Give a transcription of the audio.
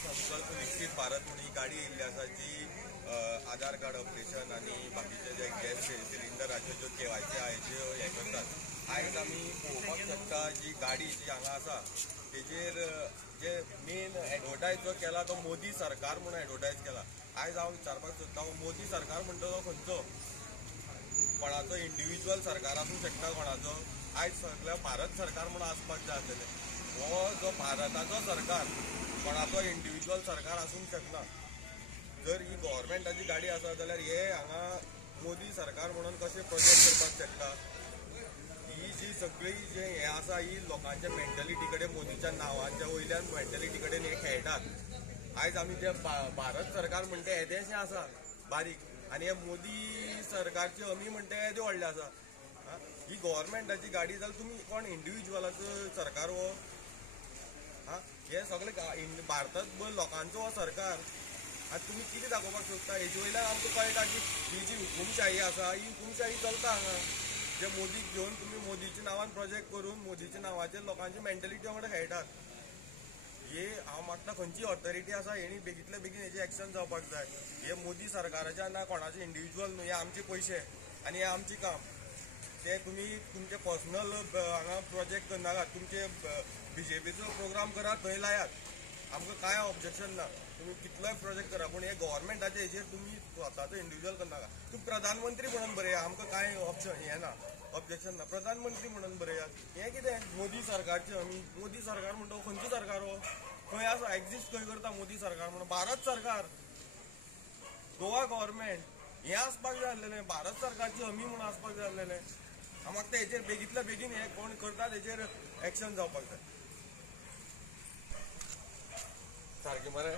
संकल्प विकसित भारत म्हणून ही गाडी येयल्ली आसा जी आधार कार्ड अपडेशन आणि बाकीचे जे गॅस सिलिंडराच्यो ज्यो केवायसी आहा हेज्यो हे करतात। आयज आमी पळोवपाक शकता जी गाडी जी हांगा आसा तेजेर जे मेन एडवर्टायज जो केला तो मोदी सरकार म्हणून एडवर्टायज केला। आयज हांव विचारपाक सोदता मोदी सरकार म्हणटा तो खंयचो? कोणाचो इंडिव्हिज्युअल सरकार आसूंक शकता कोणाचो? आयज सगळ्या भारत सरकार म्हणून आसपाक जाय आसलेलें। हो जो भारताचो सरकार कोणाचो इंडिव्हिज्युअल सरकार आसूंक शकना। जर ही गव्हर्मेंटाची गाडी आसा जाल्यार हे हांगा मोदी सरकार म्हणून कशें प्रोजेक्ट करपाक शकता? ही जी सगळी जे हे आसा ही लोकांच्या मेंटलिटी कडेन मोदीच्या नांवाच्या वयल्यान मेंटलिटी कडेन हे खेळटात। आयज आमी जे भारत सरकार म्हणटा येदेशें आसा बारीक आनी हे मोदी सरकारचे हमी म्हणटा येदे व्हडले आसा। ही गव्हर्मेंटाची गाडी जाल्यार तुमी कोण इंडिव्हिज्युअलाचो सरकार हो? हे सगळे भारतात लोकांचो हो सरकार। आतां तुमी कितें दाखोवपाक सोदता? हेजे वयल्यान आमकां कळटा की ही जी हुकुमशाही आसा ही हुकुमशाही चलता हांगा। जे मोदीक घेवन तुमी मोदीच्या नांवान प्रोजेक्ट करून मोदीच्या नांवाचेर लोकांची मेंटलिटी वांगडा खेळटात। हे हांव मागता खंयची ऑथॉरिटी आसा हेणी बेगींतल्या बेगीन हेजे एक्शन जावपाक जाय। हे मोदी सरकाराचे ना कोणाचे इंडिव्हिज्युअल न्हू, हे आमचे पयशे आनी हे आमचें काम। ते तुमी तुमचे पर्सनल हांगा प्रोजेक्ट करनाकात, तुमचे बीजेपीचो प्रोग्राम करात थंय लायात, आमकां कांय ऑब्जेक्शन ना। तुम्ही कितलोय प्रोजेक्ट करा पण हे गव्हर्मेंटाचे हेजेर तुम्ही स्वताचो इंडिव्हिज्युअल करनाका। तुम्ही प्रधानमंत्री म्हणून बरया, आमकां कांय ऑप्शन हे ना, ऑब्जेक्शन ना। प्रधानमंत्री म्हणून बरयात। हे कितें मोदी सरकारचे हमी? मोदी सरकार म्हणटा खंयचो सरकार हो? खंय आसा एक्झिस्ट खंय करता मोदी सरकार म्हणून? भारत सरकार, गोवा गव्हर्मेंट हे आसपाक जाय आसलेलें, भारत सरकारची हमी म्हणून आसपाक जाय आसलेलें। म्हाका हेजेर बेगींतल्या बेगीन हे कोण करतात हेजेर एक्शन जावपाक जाय। सारकें मरे।